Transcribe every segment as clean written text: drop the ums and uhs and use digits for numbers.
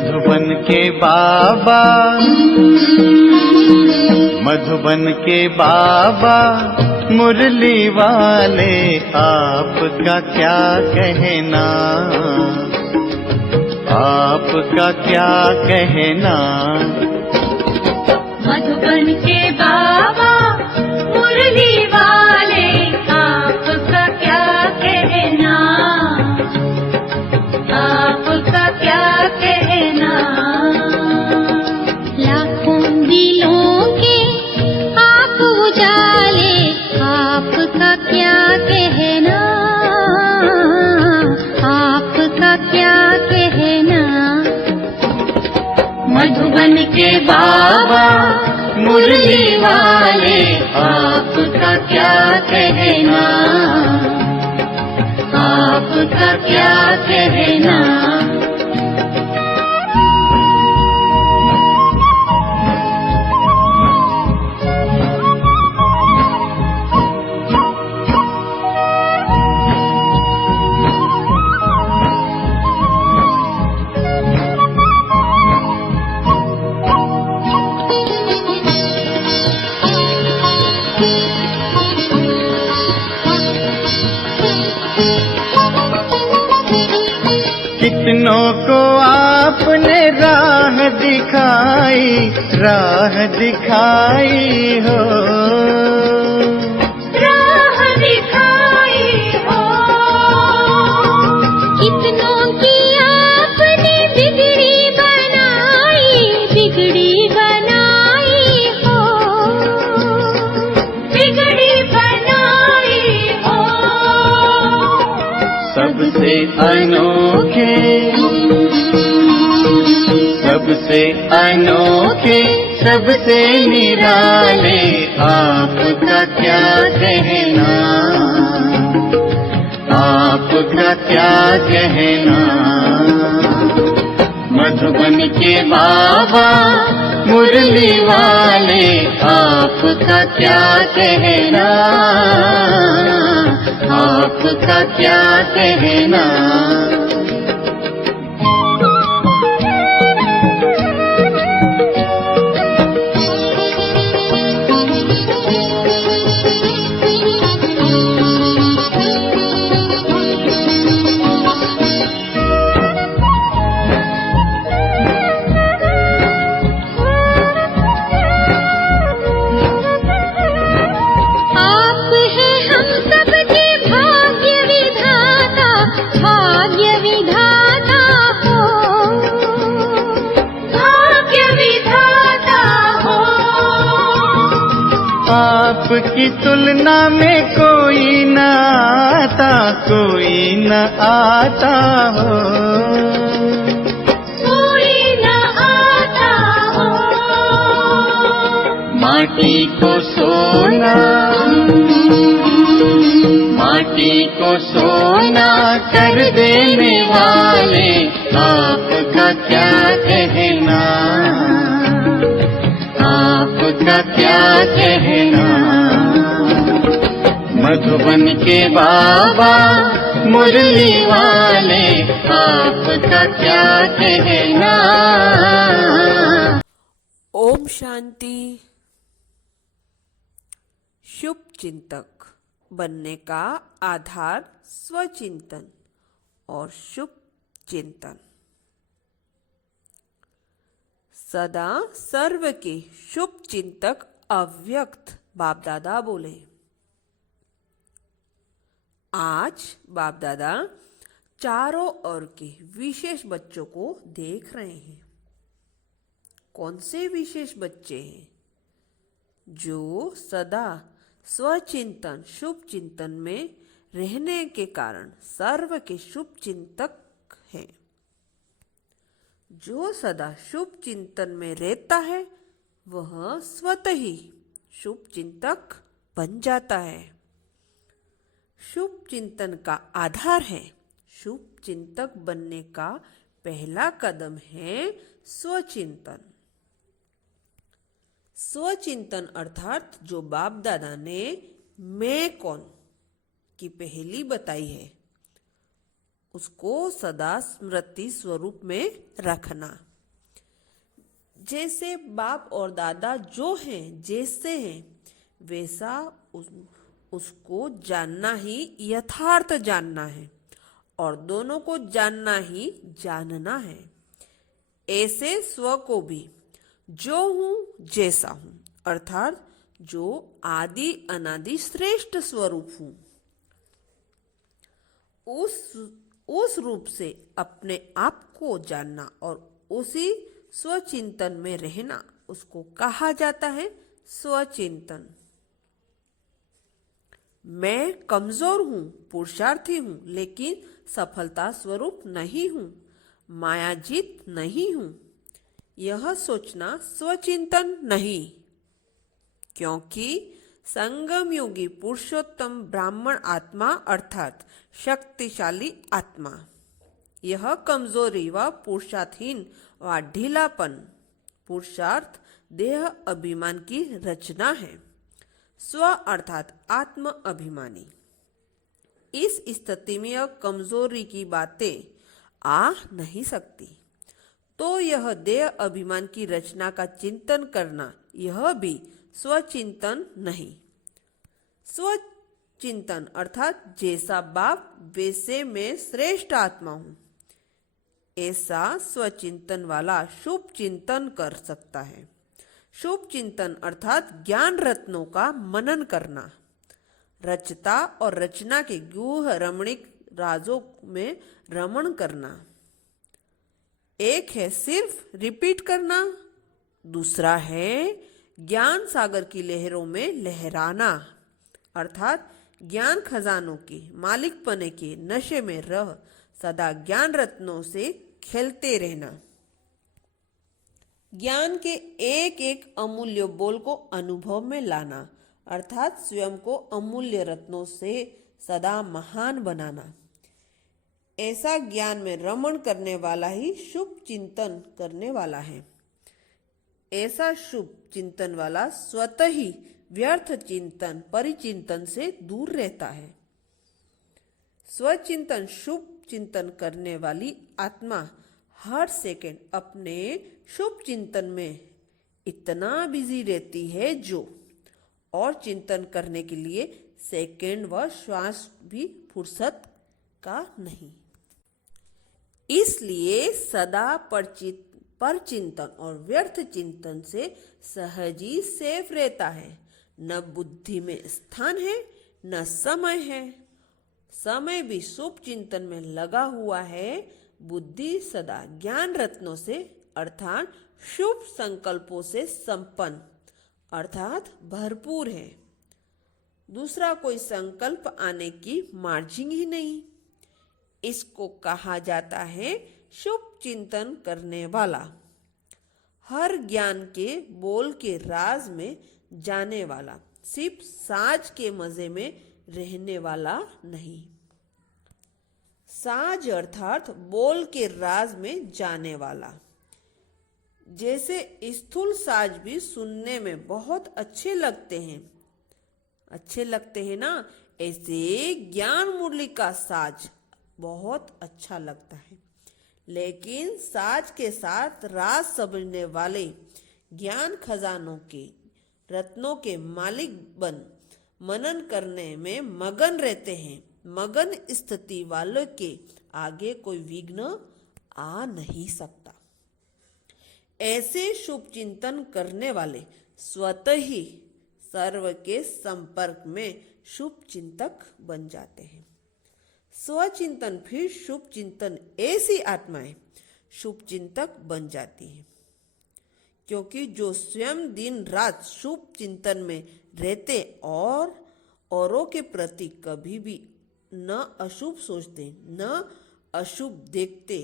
मधुबन के बाबा, मधुबन के बाबा मुरली वाले, आपका क्या कहना, आपका क्या कहना। मधुबन के बाबा मुरली वाले, आपका क्या कहना, आपका क्या कहना। लाखों दिलों के आप उजाले, आपका क्या कहना, आपका क्या कहना। मधुबन के बाबा मुरली वाले, आपका क्या कहना, आपका क्या कहना। कितनों को आपने राह दिखाई, राह दिखाई हो, राह दिखाई हो। कितनों की आपने बिगड़ी बनाई, बिगड़ी बनाई हो, बिगड़ी बनाई हो। सबसे अनोखे, सबसे अनोखे, सबसे निराले, आपका क्या कहना, आपका क्या कहना। मधुबन के बाबा मुरली वाले, आपका क्या कहना, आपका क्या कहना। आपकी तुलना में कोई न आता, कोई न आता हो, कोई न आता हो। माटी को सोना, माटी को सोना कर देने वाले, आपका क्या कहना, आपका क्या कहना। मधुबन के बाबा मुरली वाले, आपका क्या कहना। ओम शांति। शुभ चिंतक बनने का आधार स्वचिंतन और शुभ चिंतन। सदा सर्व के शुभ चिंतक अव्यक्त बाप दादा बोले। आज बाप दादा चारों ओर के विशेष बच्चों को देख रहे हैं। कौन से विशेष बच्चे हैं? जो सदा स्वचिंतन शुभ चिंतन में रहने के कारण सर्व के शुभ चिंतक हैं। जो सदा शुभ चिंतन में रहता है वह स्वतः ही शुभ चिंतक बन जाता है। शुभ चिंतन का आधार है। शुभ चिंतक बनने का पहला कदम है स्वचिंतन। स्वचिंतन अर्थात जो बाप दादा ने मैं कौन की पहली बताई है उसको सदा स्मृति स्वरूप में रखना। जैसे बाप और दादा जो हैं जैसे हैं वैसा उसको जानना ही यथार्थ जानना है और दोनों को जानना ही जानना है। ऐसे स्व को भी जो हूं जैसा हूं अर्थात जो आदि अनादि श्रेष्ठ स्वरूप हूं उस रूप से अपने आप को जानना और उसी स्वचिंतन में रहना उसको कहा जाता है स्वचिंतन। मैं कमजोर हूं, पुरुषार्थी हूं, लेकिन सफलता स्वरूप नहीं हूं, मायाजीत नहीं हूं, यह सोचना स्वचिंतन नहीं, क्योंकि संगम योगी पुरुषोत्तम ब्राह्मण आत्मा अर्थात शक्तिशाली आत्मा यह कमजोरी व पुरुषार्थहीन व ढीलापन पुरुषार्थ देह अभिमान की रचना है। स्व अर्थात आत्म अभिमानी। इस स्थिति में यह कमजोरी की बातें आ नहीं सकती, तो यह देह अभिमान की रचना का चिंतन करना यह भी स्वचिंतन नहीं। स्वचिंतन अर्थात जैसा बाप वैसे मैं श्रेष्ठ आत्मा हूं, ऐसा स्वचिंतन वाला शुभ चिंतन कर सकता है। शुभ चिंतन अर्थात ज्ञान रत्नों का मनन करना, रचता और रचना के गूढ़ रमणीक राजों में रमण करना। एक है सिर्फ रिपीट करना, दूसरा है ज्ञान सागर की लहरों में लहराना अर्थात ज्ञान खजानों के मालिकपने के नशे में रह सदा ज्ञान रत्नों से खेलते रहना। ज्ञान के एक एक अमूल्य बोल को अनुभव में लाना अर्थात स्वयं को अमूल्य रत्नों से सदा महान बनाना। ऐसा ज्ञान में रमण करने वाला ही शुभ चिंतन करने वाला है। ऐसा शुभ चिंतन वाला स्वतः ही व्यर्थ चिंतन परिचिंतन से दूर रहता है। स्वचिंतन शुभ चिंतन करने वाली आत्मा हर सेकंड अपने शुभ चिंतन में इतना बिजी रहती है जो और चिंतन करने के लिए सेकंड व श्वास भी फुर्सत का नहीं। इसलिए सदा परचिंतन और व्यर्थ चिंतन से सहज ही सेफ रहता है। न बुद्धि में स्थान है न समय है। समय भी शुभ चिंतन में लगा हुआ है। बुद्धि सदा ज्ञान रत्नों से अर्थात शुभ संकल्पों से संपन्न अर्थात भरपूर है। दूसरा कोई संकल्प आने की मार्जिन ही नहीं। इसको कहा जाता है शुभ चिंतन करने वाला, हर ज्ञान के बोल के राज में जाने वाला, सिर्फ साज के मजे में रहने वाला नहीं। साज अर्थात बोल के राज में जाने वाला। जैसे स्थूल साज भी सुनने में बहुत अच्छे लगते हैं ना, ऐसे ज्ञान मुरली का साज बहुत अच्छा लगता है। लेकिन साज के साथ राज समझने वाले ज्ञान खजानों के रत्नों के मालिक बन मनन करने में मगन रहते हैं। मगन स्थिति वालों के आगे कोई विघ्न आ नहीं सकता। ऐसे शुभ चिंतन करने वाले स्वतः ही सर्व के संपर्क में शुभ चिंतक बन जाते हैं। स्वचिंतन फिर शुभ चिंतन ऐसी आत्माएं शुभ चिंतक बन जाती हैं, क्योंकि जो स्वयं दिन रात शुभ चिंतन में रहते और औरों के प्रति कभी भी न अशुभ सोचते न अशुभ देखते,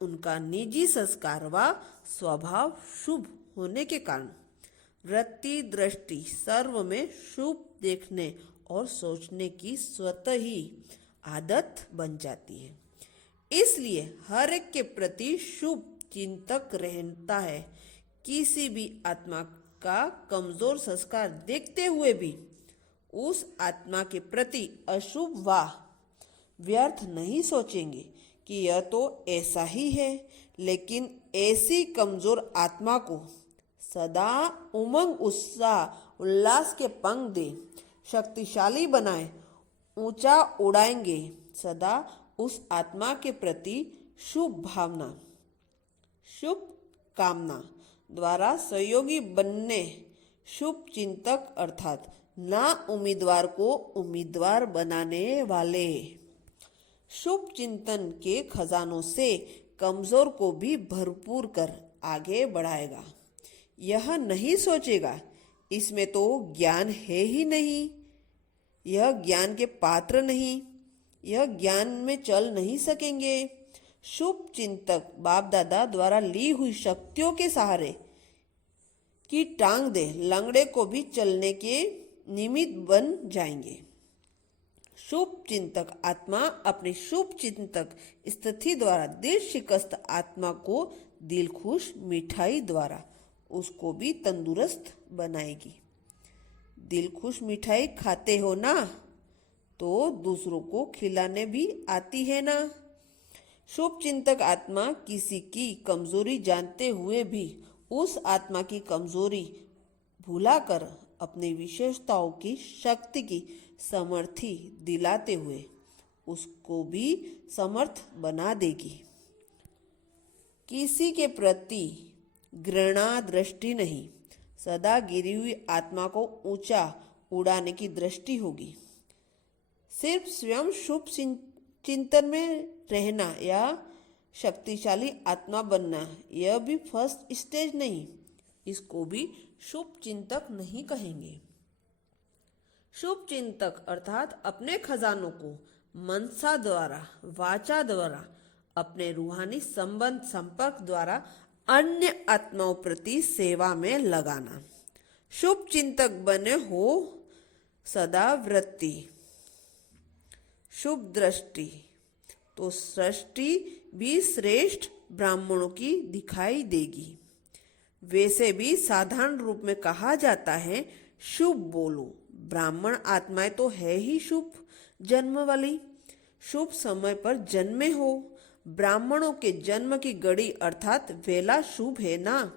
उनका निजी संस्कार व स्वभाव शुभ होने के कारण वृत्ति दृष्टि सर्व में शुभ देखने और सोचने की स्वतः ही आदत बन जाती है। इसलिए हर एक के प्रति शुभ चिंतक रहता है। किसी भी आत्मा का कमजोर संस्कार देखते हुए भी उस आत्मा के प्रति अशुभ व व्यर्थ नहीं सोचेंगे, कि यह तो ऐसा ही है, लेकिन ऐसी कमजोर आत्मा को सदा उमंग उत्साह उल्लास के पंख दे, शक्तिशाली बनाए, ऊंचा उड़ाएंगे। सदा उस आत्मा के प्रति शुभ भावना, शुभ कामना द्वारा सहयोगी बनने शुभ चिंतक अर्थात ना उम्मीदवार को उम्मीदवार बनाने वाले शुभ चिंतन के खजानों से कमजोर को भी भरपूर कर आगे बढ़ाएगा। यह नहीं सोचेगा इसमें तो ज्ञान है ही नहीं, यह ज्ञान के पात्र नहीं, यह ज्ञान में चल नहीं सकेंगे। शुभ चिंतक बाप दादा द्वारा ली हुई शक्तियों के सहारे की टांग दे लंगड़े को भी चलने के निमित्त बन जाएंगे। शुभ चिंतक आत्मा अपनी शुभ चिंतक स्थिति द्वारा दिल शिकस्त आत्मा को दिल खुश मिठाई द्वारा उसको भी तंदुरुस्त बनाएगी। दिल खुश मिठाई खाते हो ना, तो दूसरों को खिलाने भी आती है ना। शुभ चिंतक आत्मा किसी की कमजोरी जानते हुए भी उस आत्मा की कमजोरी भुलाकर अपनी विशेषताओं की शक्ति की समर्थी दिलाते हुए उसको भी समर्थ बना देगी। किसी के प्रति घृणा दृष्टि नहीं, सदा गिरी हुई आत्मा को ऊंचा उड़ाने की दृष्टि होगी। सिर्फ स्वयं शुभ चिंतन में रहना या शक्तिशाली आत्मा बनना यह भी फर्स्ट स्टेज नहीं, इसको भी शुभ चिंतक नहीं कहेंगे। शुभ चिंतक अर्थात अपने खजानों को मनसा द्वारा, वाचा द्वारा, अपने रूहानी संबंध संपर्क द्वारा अन्य आत्माओं प्रति सेवा में लगाना। शुभ चिंतक बने हो सदा वृत्ति, शुभ दृष्टि, तो सृष्टि भी श्रेष्ठ ब्राह्मणों की दिखाई देगी। वैसे भी साधारण रूप में कहा जाता है शुभ बोलो, ब्राह्मण आत्माएं तो है ही शुभ जन्म वाली, शुभ समय पर जन्मे हो। ब्राह्मणों के जन्म की घड़ी अर्थात वेला शुभ है ना,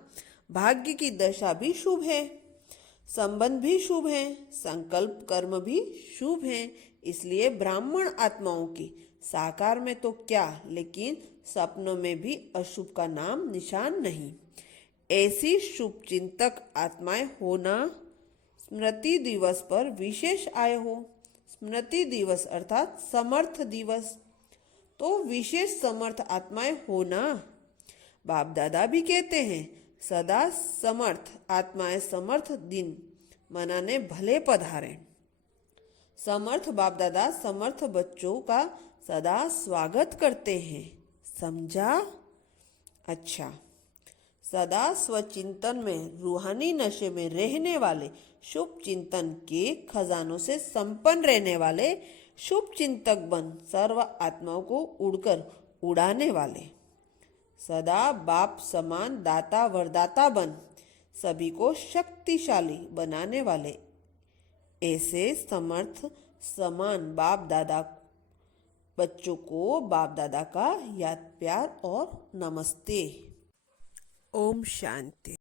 भाग्य की दशा भी शुभ है, संबंध भी शुभ है, संकल्प कर्म भी शुभ है। इसलिए ब्राह्मण आत्माओं की साकार में तो क्या, लेकिन सपनों में भी अशुभ का नाम निशान नहीं। ऐसी शुभ चिंतक आत्माएं होना स्मृति दिवस पर विशेष आए हो। स्मृति दिवस अर्थात समर्थ दिवस, तो विशेष समर्थ आत्माएं होना। बाप दादा भी कहते हैं सदा समर्थ आत्माएं समर्थ दिन मनाने भले पधारें। समर्थ बाप दादा समर्थ बच्चों का सदा स्वागत करते हैं, समझा? अच्छा, सदा स्वचिंतन में रूहानी नशे में रहने वाले शुभ चिंतन के खजानों से संपन्न रहने वाले शुभ चिंतक बन सर्व आत्माओं को उड़कर उड़ाने वाले, सदा बाप समान दाता वरदाता बन सभी को शक्तिशाली बनाने वाले, ऐसे समर्थ समान बाप दादा बच्चों को बाप दादा का याद प्यार और नमस्ते। ओम शांति।